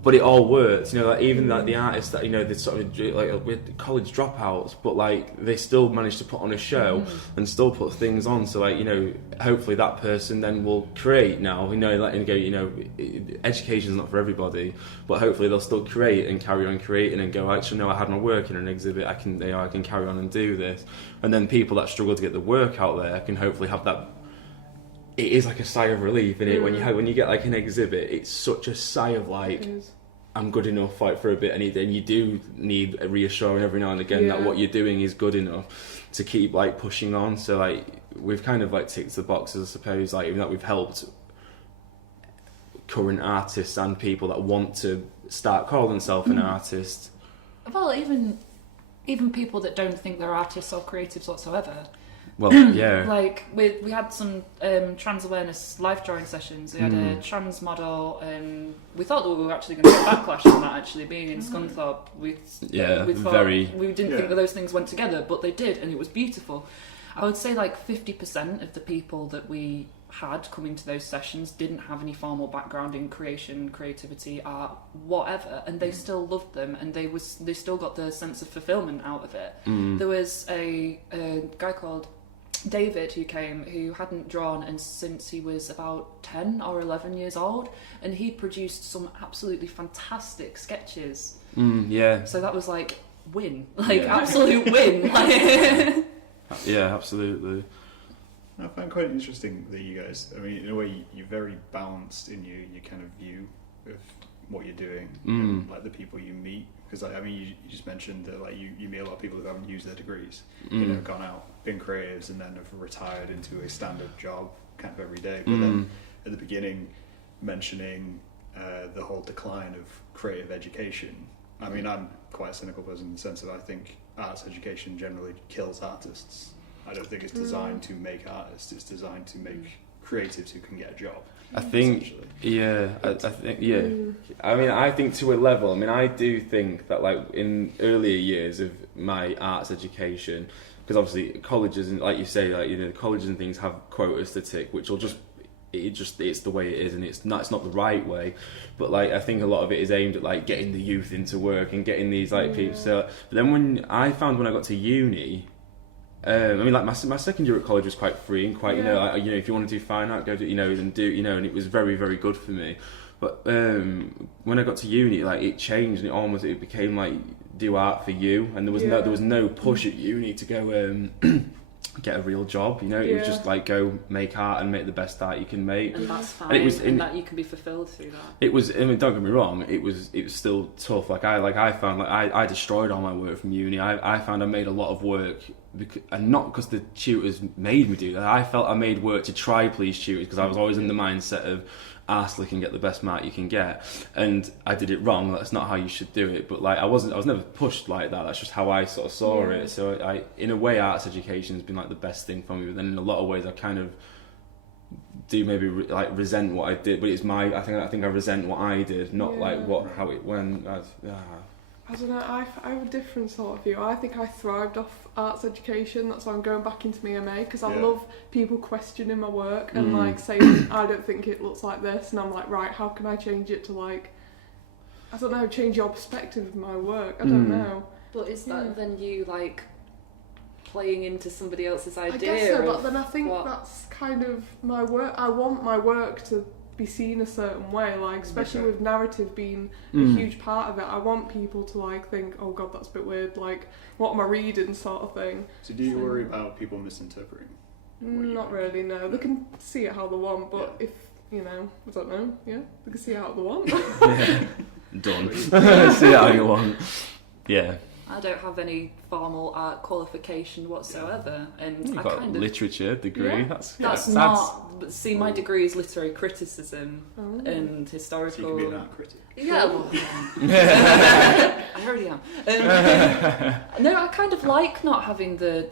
But it all worked, even the artists that they sort of with college dropouts, but they still managed to put on a show and still put things on. So hopefully that person then will create now. And go, education's not for everybody, but hopefully they'll still create and carry on creating and go, actually, no, I had my work in an exhibit. I can carry on and do this. And then people that struggle to get the work out there can hopefully have that. It is a sigh of relief, isn't it? When you get an exhibit, it's such a sigh of I'm good enough, fight for a bit, and you do need a reassuring every now and again that what you're doing is good enough to keep pushing on. So we've kind of ticked the boxes, I suppose, even that we've helped current artists and people that want to start calling themselves an artist. Well, even people that don't think they're artists or creatives whatsoever. Well, yeah. we had some trans awareness live drawing sessions. We had a trans model. We thought that we were actually going to get backlash on that. Actually, being in Scunthorpe, we thought we didn't think that those things went together, but they did, and it was beautiful. I would say 50% of the people that we had coming to those sessions didn't have any formal background in creation, creativity, art, whatever, and they still loved them, and they still got the sense of fulfillment out of it. There was a guy called David who came, who hadn't drawn and since he was about 10 or 11 years old, and he produced some absolutely fantastic sketches. So that was win, absolute win. Yeah, absolutely. I find quite interesting that you guys, in a way, you're very balanced in your kind of view of what you're doing, and, the people you meet Because I mean, you just mentioned that like you meet a lot of people who haven't used their degrees, gone out, been creatives, and then have retired into a standard job kind of every day. But then at the beginning, mentioning the whole decline of creative education. I mean, I'm quite a cynical person in the sense that I think arts education generally kills artists. I don't think it's designed to make artists. It's designed to make creatives who can get a job. I think, I mean, I think to a level. I mean, I do think that like in earlier years of my arts education, because obviously colleges and like you say, like colleges and things have quotas to tick, which will just it's the way it is, and it's not the right way. But like I think a lot of it is aimed at like getting the youth into work and getting these like people. So, but then when I got to uni. I mean, like my second year at college was quite free and quite, if you want to do fine art, go do, and it was very, very good for me. But when I got to uni, like it changed and it became like do art for you, and there was no push at uni to go get a real job. It was just like go make art and make the best art you can make. And that's fine. And that you can be fulfilled through that. It was. I mean, don't get me wrong. It was still tough. I found I destroyed all my work from uni. I found I made a lot of work. And not because the tutors made me do that. I felt I made work to try please tutors because I was always in the mindset of arse lick and get the best mark you can get, and I did it wrong. That's not how you should do it. But like I was never pushed like that. That's just how I sort of saw it. So in a way, arts education has been like the best thing for me. But then in a lot of ways, I kind of do maybe resent what I did. But it's I think I resent what I did, not like how it went. I don't know, I have a different sort of view. I think I thrived off arts education. That's why I'm going back into my MA, because I love people questioning my work and like saying, I don't think it looks like this, and I'm like, right, how can I change it to like, I don't know, change your perspective of my work? I don't know. But is that then you like playing into somebody else's idea? I guess so, but then I think that's kind of my work. I want my work to be seen a certain way, like especially with narrative being a huge part of it. I want people to like think, oh god, that's a bit weird, like what am I reading, sort of thing. So do you worry about people misinterpreting? Not really, no. They can see it how they want, but if I don't know, they can see it how they want. Done. See it how you want. Yeah. I don't have any formal art qualification whatsoever, and You've I got kind a literature degree. Yeah. That's not. But see, my degree is literary criticism and historical. So you can be an art critic. Yeah, well, I already am. No, I kind of like not having the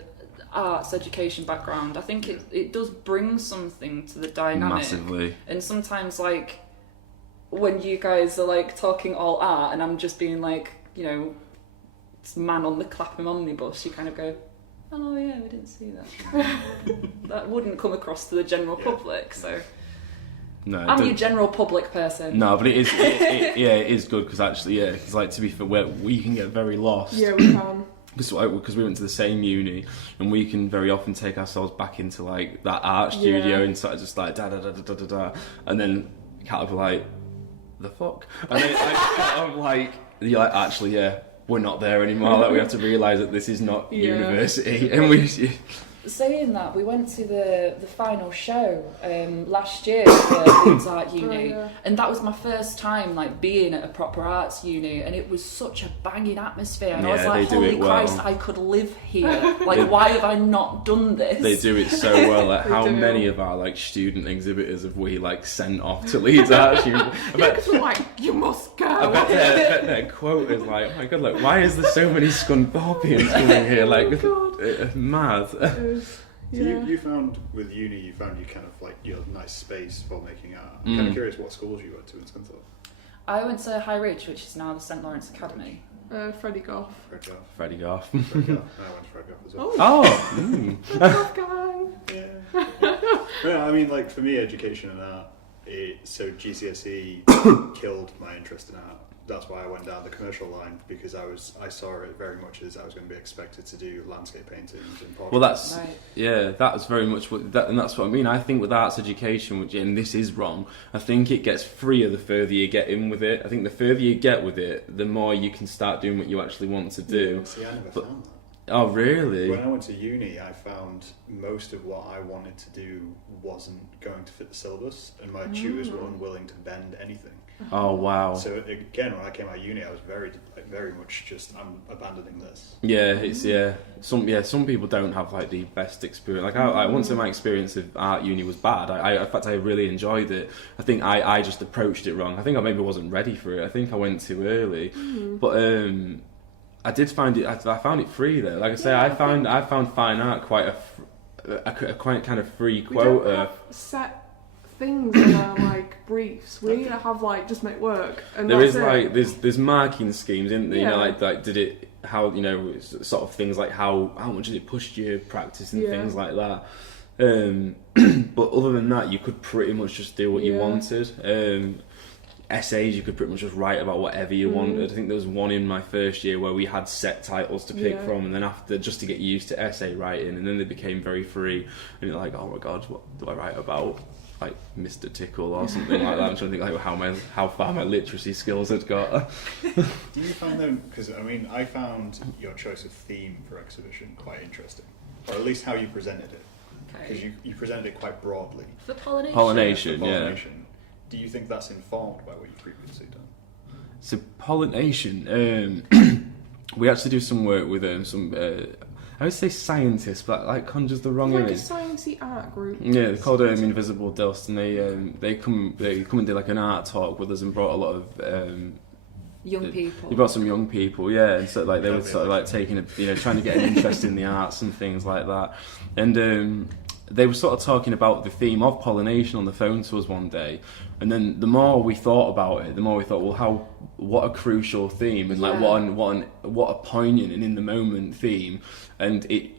arts education background. I think it does bring something to the dynamic. Massively. And sometimes, like, when you guys are like talking all art, and I'm just being like, man on the Clapham omnibus, you kind of go, oh yeah, we didn't see that. That wouldn't come across to the general public, so no, I'm your general public person. No, but it is it is good because actually it's like, to be fair, we can get very lost. Yeah, we can. Because we went to the same uni, and we can very often take ourselves back into like that art studio and sort of just like da da da da da da da, and then kind of like the fuck, and then I'm like, you're like, actually we're not there anymore. Like we have to realise that this is not university, and we. Saying that, we went to the final show last year for Moulds Art Uni, and that was my first time like being at a proper arts uni, and it was such a banging atmosphere, and I was like, holy Christ, I could live here. Like, why have I not done this? They do it so well. Like, how many of our like student exhibitors have we like sent off to Leeds Art Uni? Because we're like, you must go. I bet their quote is like, oh my god, like, why is there so many Scunthorpians coming here? Like, mad. So you found with uni, you kind of like your nice space for making art. I'm kind of curious what schools you went to in Scunthorpe. I went to High Ridge, which is now the St Lawrence Academy. Freddie Goff. Freddie Goff. I went to Freddie Goff as well. Goff gang. Yeah, I mean, like for me, education and art. So GCSE killed my interest in art. That's why I went down the commercial line, because I saw it very much as I was going to be expected to do landscape paintings and portraits. Well, that's very much and that's what I mean. I think with arts education, and this is wrong, I think it gets freer the further you get in with it. I think the further you get with it, the more you can start doing what you actually want to do. See, I never found that. Oh, really? When I went to uni, I found most of what I wanted to do wasn't going to fit the syllabus, and my tutors were unwilling to bend anything. Oh, wow. So again, when I came out of uni, I was very much just, I'm abandoning this. Yeah, some people don't have like the best experience. Like I once my experience of art uni was bad. In fact I really enjoyed it. I think I just approached it wrong. I think I maybe wasn't ready for it. I think I went too early. But I did find it. I found it free though. Like I say, I found fine art quite a quite kind of free quota. We don't have set things in our like briefs. We have like just make work. And There is that's like it. there's marking schemes, isn't there? You know, Yeah. like did it how sort of things like how much did it push your practice and things like that. But other than that, you could pretty much just do what you wanted. Essays, you could pretty much just write about whatever you wanted. I think there was one in my first year where we had set titles to pick from, and then after, just to get used to essay writing, and then they became very free, and you're like, oh my god, what do I write about? Like Mr. Tickle or something like that. I'm trying to think like how far my literacy skills had got. Do you find them, because I mean, I found your choice of theme for exhibition quite interesting, or at least how you presented it, because you presented it quite broadly. For pollination. Pollination. Do you think that's informed by what you've previously done? So pollination, we actually do some work with some, I would say scientists, but that conjures the wrong Like a image. sciencey art group. Yeah, they're called Invisible Dust, and they come and do like an art talk with us, and brought a lot of young people. You brought some young people, yeah, and so like they were sort of like taking trying to get an interest in the arts and things like that, and they were sort of talking about the theme of pollination on the phone to us one day, and then the more we thought about it, the more we thought, well, what a crucial theme, and like what a poignant and in the moment theme, and it,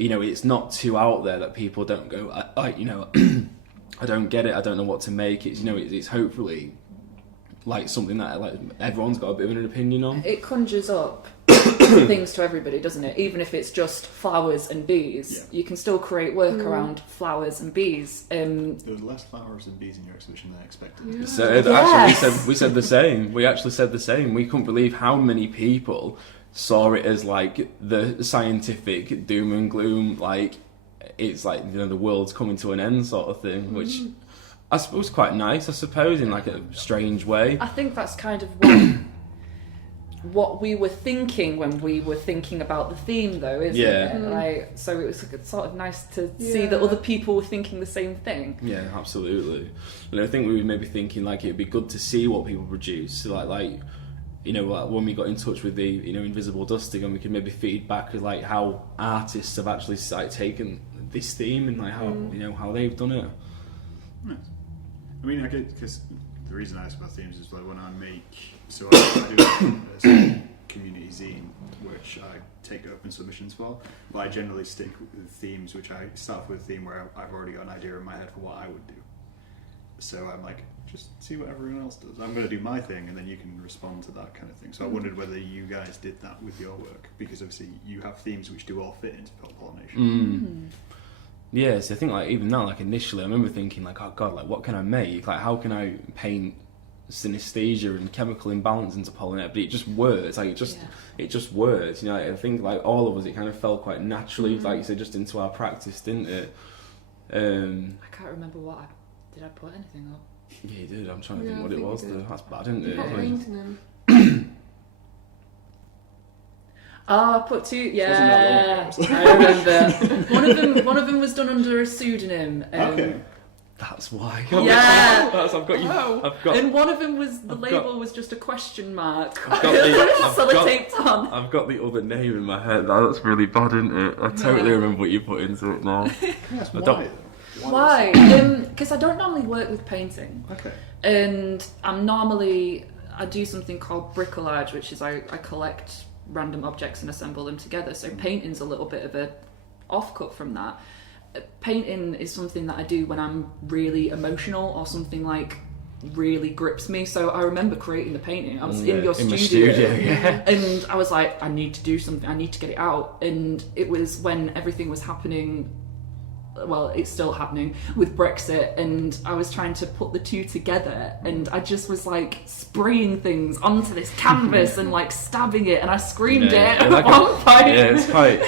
it's not too out there that people don't go, I don't get it, I don't know what to make. It's it's hopefully like something that like everyone's got a bit of an opinion on. It conjures up things to everybody, doesn't it? Even if it's just flowers and bees, you can still create work around flowers and bees. There was less flowers and bees in your exhibition than I expected. Yeah. So actually, we said the same. We actually said the same. We couldn't believe how many people saw it as like the scientific doom and gloom, like it's like the world's coming to an end sort of thing, which I suppose quite nice. I suppose in like a strange way. I think that's kind of what we were thinking when we were thinking about the theme, though, isn't it? Like, so it was sort of nice to see that other people were thinking the same thing. Yeah, absolutely. And I think we were maybe thinking like it'd be good to see what people produce. So like when we got in touch with the Invisible Dusting, and we could maybe feedback with like how artists have actually like taken this theme and like how they've done it. Nice. I mean, I get, because the reason I ask about themes is like when I make, so I do a community zine, which I take open submissions for, but I generally stick with themes, which I start with a theme where I've already got an idea in my head for what I would do. So I'm like, just see what everyone else does. I'm going to do my thing, and then you can respond to that kind of thing. So I wondered whether you guys did that with your work, because obviously you have themes which do all fit into pollination. Yeah, so I think like even now, like initially, I remember thinking like, oh god, like what can I make? Like how can I paint synesthesia and chemical imbalance into pollinator? But it just works. Like it just works. I think like all of us, it kind of fell quite naturally, like you said, just into our practice, didn't it? I can't remember did I put anything up? Yeah, you did. I'm trying to think what it was. That's bad, isn't it? Not painting them. I put two. Yeah, I remember. One of them was done under a pseudonym. Okay. That's why. Yeah. I've got you. I've got. And one of them was the label was just a question mark. I've got the, Sellotaped on. I've got the other name in my head. That's really bad, isn't it? I totally remember what you put into it now. Yes, Why? Because I don't normally work with painting. Okay. And I do something called bricolage, which is I collect random objects and assemble them together. So painting's a little bit of a offcut from that. Painting is something that I do when I'm really emotional or something like really grips me. So I remember creating the painting. I was in your studio, and I was like, I need to do something. I need to get it out. And it was when everything was happening well, it's still happening with Brexit, and I was trying to put the two together, and I just was like spraying things onto this canvas and like stabbing it, and I screamed it at one point. Yeah, it's quite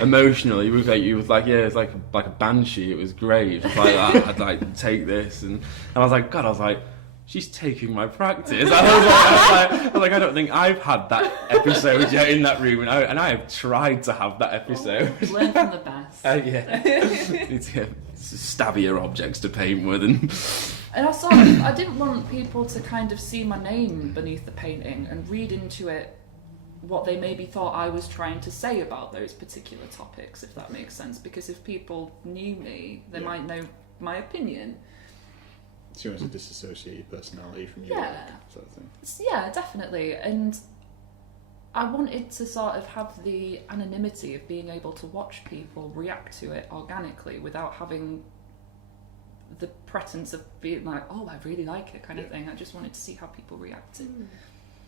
emotional. You was like, yeah, it's like a banshee. It was great. It was like that. I'd like take this, and I was like, God, I was like, she's taking my practice. I was like, I don't think I've had that episode yet in that room, and I have tried to have that episode. Learn from the best. Yeah, it's stabbier objects to paint with, and I didn't want people to kind of see my name beneath the painting and read into it what they maybe thought I was trying to say about those particular topics, if that makes sense. Because if people knew me, they might know my opinion. So you want to disassociate your personality from your work, sort of thing. Yeah, definitely. And I wanted to sort of have the anonymity of being able to watch people react to it organically without having the pretense of being like, oh, I really like it kind of thing. I just wanted to see how people reacted.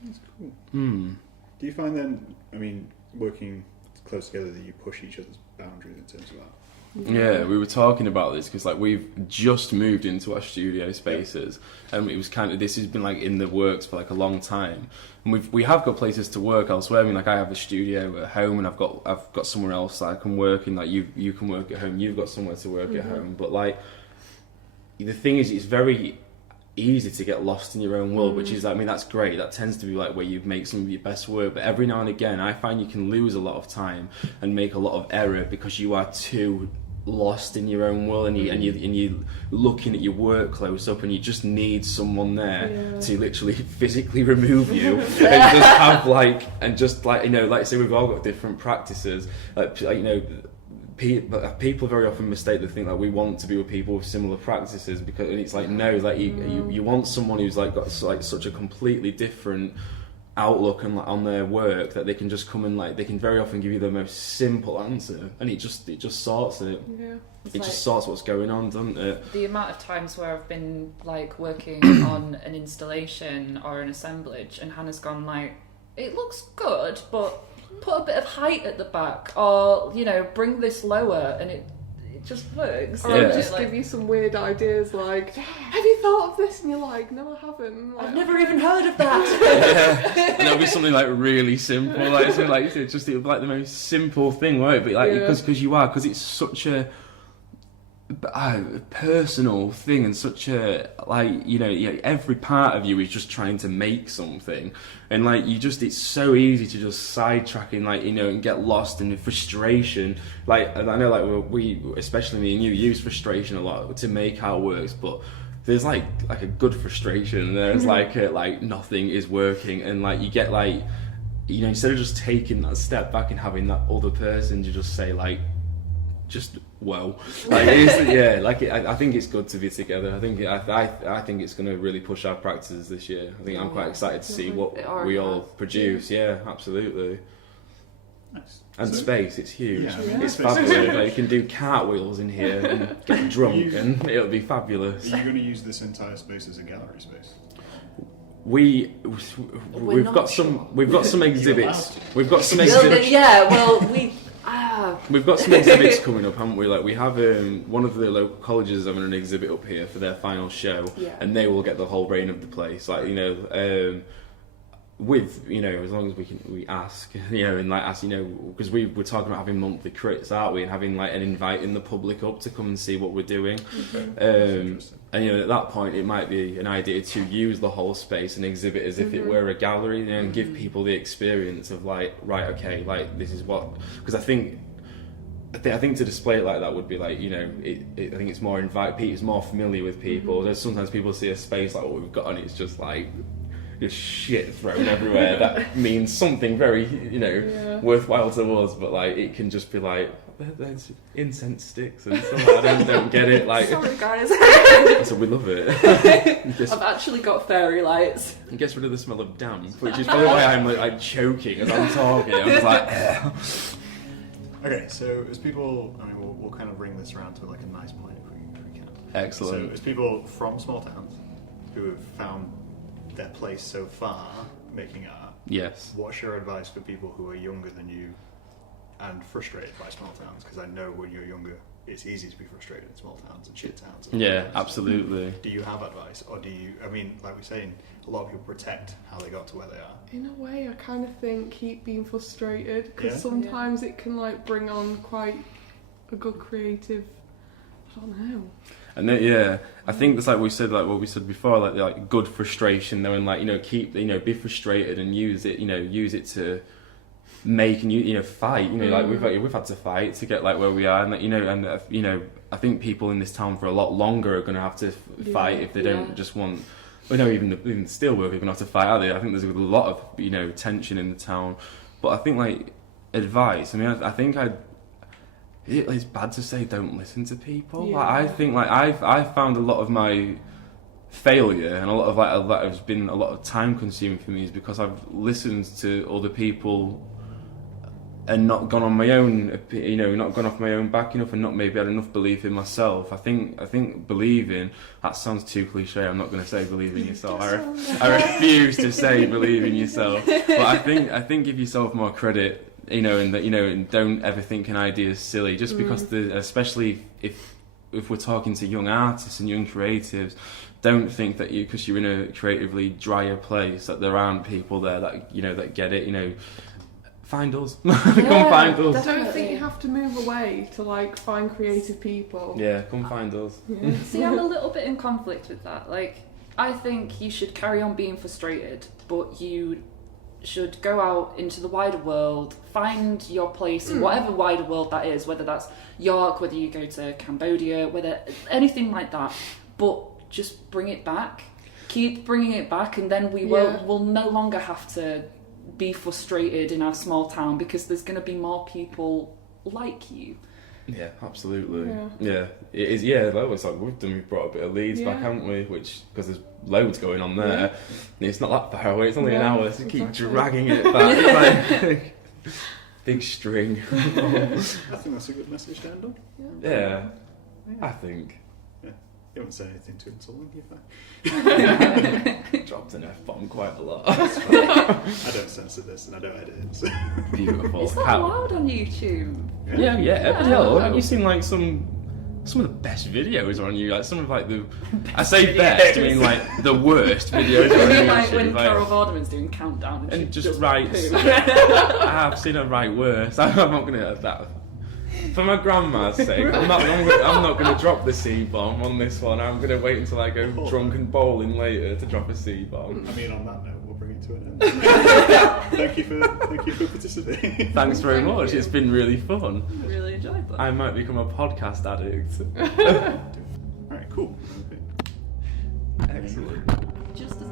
That's cool. Do you find then, I mean, working close together, that you push each other's boundaries in terms of that? Yeah, we were talking about this because like we've just moved into our studio spaces, and it was kind of, this has been like in the works for like a long time, and we have got places to work elsewhere. I mean, like I have a studio at home, and I've got somewhere else that I can work in. Like you can work at home, you've got somewhere to work at home. But like the thing is, it's very easy to get lost in your own world, which is, I mean, that's great. That tends to be like where you make some of your best work. But every now and again, I find you can lose a lot of time and make a lot of error because you are too lost in your own world, and you looking at your work close up, and you just need someone there to literally physically remove you and just have like, and just like, you know, like say we've all got different practices, like you know, people very often mistake the thing that we want to be with people with similar practices, because, and it's like, no, like you want someone who's like got like such a completely different outlook on their work, that they can just come and like, they can very often give you the most simple answer, and it just sorts it. It like, just sorts what's going on, doesn't it? The amount of times where I've been like working on an installation or an assemblage, and Hannah's gone like, it looks good, but put a bit of height at the back, or you know, bring this lower, and it just works. Or I'll just give you some weird ideas like, have you thought of this? And you're like, no, I haven't. Like, I've never even heard of that. And it'll be something like really simple, like so, like it's just like the most simple thing, right? But like because it's such a personal thing, and such a like, you know, every part of you is just trying to make something, and like it's so easy to just sidetrack and like, you know, and get lost in the frustration. Like, and I know like we especially me and you use frustration a lot to make our works, but there's like a good frustration, and there's like nothing is working, and like you get like, you know, instead of just taking that step back and having that other person to just say like, just whoa, like I think it's good to be together. I think it's going to really push our practices this year. I think I'm quite excited to see what we all produce. Yeah, absolutely. Nice. And space, it's huge. Yeah. It's fabulous. Like, you can do cartwheels in here and get drunk, and it'll be fabulous. Are you going to use this entire space as a gallery space? We've got some exhibits. We've got some exhibits. We've got some exhibits coming up, haven't we? Like we have one of the local colleges is having an exhibit up here for their final show, and they will get the whole reign of the place. Like, you know, with, you know, as long as we ask, you know, and like ask, you know, because we're talking about having monthly crits, aren't we, and having like an inviting the public up to come and see what we're doing. And you know, at that point it might be an idea to use the whole space and exhibit as if it were a gallery, you know, and give people the experience of like, right, okay, like this is what, because I think to display it like that would be like, you know, I think it's more it's more familiar with people. There's sometimes people see a space like what we've got, and it's just like just shit thrown everywhere. That means something very, you know, worthwhile to us, but like it can just be like, there's incense sticks and stuff. I don't get it. Like, sorry guys. So we love it. I've actually got fairy lights. It gets rid of the smell of damp, which is probably why I'm like choking as I'm talking. I was like. Okay, so as people, I mean, we'll kind of bring this around to like a nice point if we can. Excellent. So as people from small towns who have found their place so far making art, yes, what's your advice for people who are younger than you and frustrated by small towns? Because I know when you're younger, it's easy to be frustrated in small towns and shit towns. And Yeah, absolutely. Do you have advice, or do you? I mean, like we're saying, a lot of people protect how they got to where they are. In a way, I kind of think keep being frustrated, because Yeah. sometimes it can like bring on quite a good creative. I don't know. And then, yeah, I think it's like we said, like what we said before, like good frustration though, and like, you know, keep, you know, be frustrated and use it, you know, use it to make and you know, fight, you know, like we've had to fight to get like where we are, and like, you know, and you know, I think people in this town for a lot longer are going to have to fight if they don't just want. Well, no, even Steelwork are going to have to fight, are they? I think there's a lot of, you know, tension in the town, but I think like advice. I mean, I think it's bad to say don't listen to people. Yeah. Like, I think like I've found a lot of my failure and a lot of like that has been a lot of time consuming for me is because I've listened to other people and not gone on my own, you know, not gone off my own back enough, and not maybe had enough belief in myself. I think believing, that sounds too cliche. I'm not going to say believe in yourself. I refuse to say believe in yourself. But I think give yourself more credit. You know, and that, you know, and don't ever think an idea is silly just because especially if we're talking to young artists and young creatives, don't think that because you're in a creatively drier place that there aren't people there that, you know, that get it. You know, find us. Come find us. I don't think you have to move away to like find creative people. Yeah, come find us. Yeah. See, I'm a little bit in conflict with that. Like, I think you should carry on being frustrated, but you should go out into the wider world, find your place in whatever wider world that is, whether that's York, whether you go to Cambodia, whether anything like that, but just bring it back. Keep bringing it back, and then we'll no longer have to be frustrated in our small town because there's going to be more people like you. Yeah, absolutely. Yeah. Yeah, it is. Yeah, that was like we've brought a bit of Leeds back, haven't we? Which because there's loads going on there. Yeah. It's not that far away. It's only an hour. So keep dragging it back. It's like big string. I think that's a good message to end on. Yeah, I think. You haven't said anything too insulting, you're fine. Dropped an F-bomb quite a lot. I don't censor this and I don't edit it. So. Beautiful. Is that allowed on YouTube? Yeah. Hell, have you seen like some of the best videos are on you? Like some of like the, I say best, I mean like the worst videos are on YouTube. Like when Carol Vorderman's doing countdown and just writes. I have seen her write worse. I'm not gonna that. For my grandma's sake, I'm not going to drop the C-bomb on this one. I'm going to wait until I go drunk and bowling later to drop a C-bomb. I mean, on that note, we'll bring it to an end. Thank you for participating. Thanks very much. It's been really fun. Really enjoyed that. I might become a podcast addict. Alright, cool. Okay. Excellent. Just as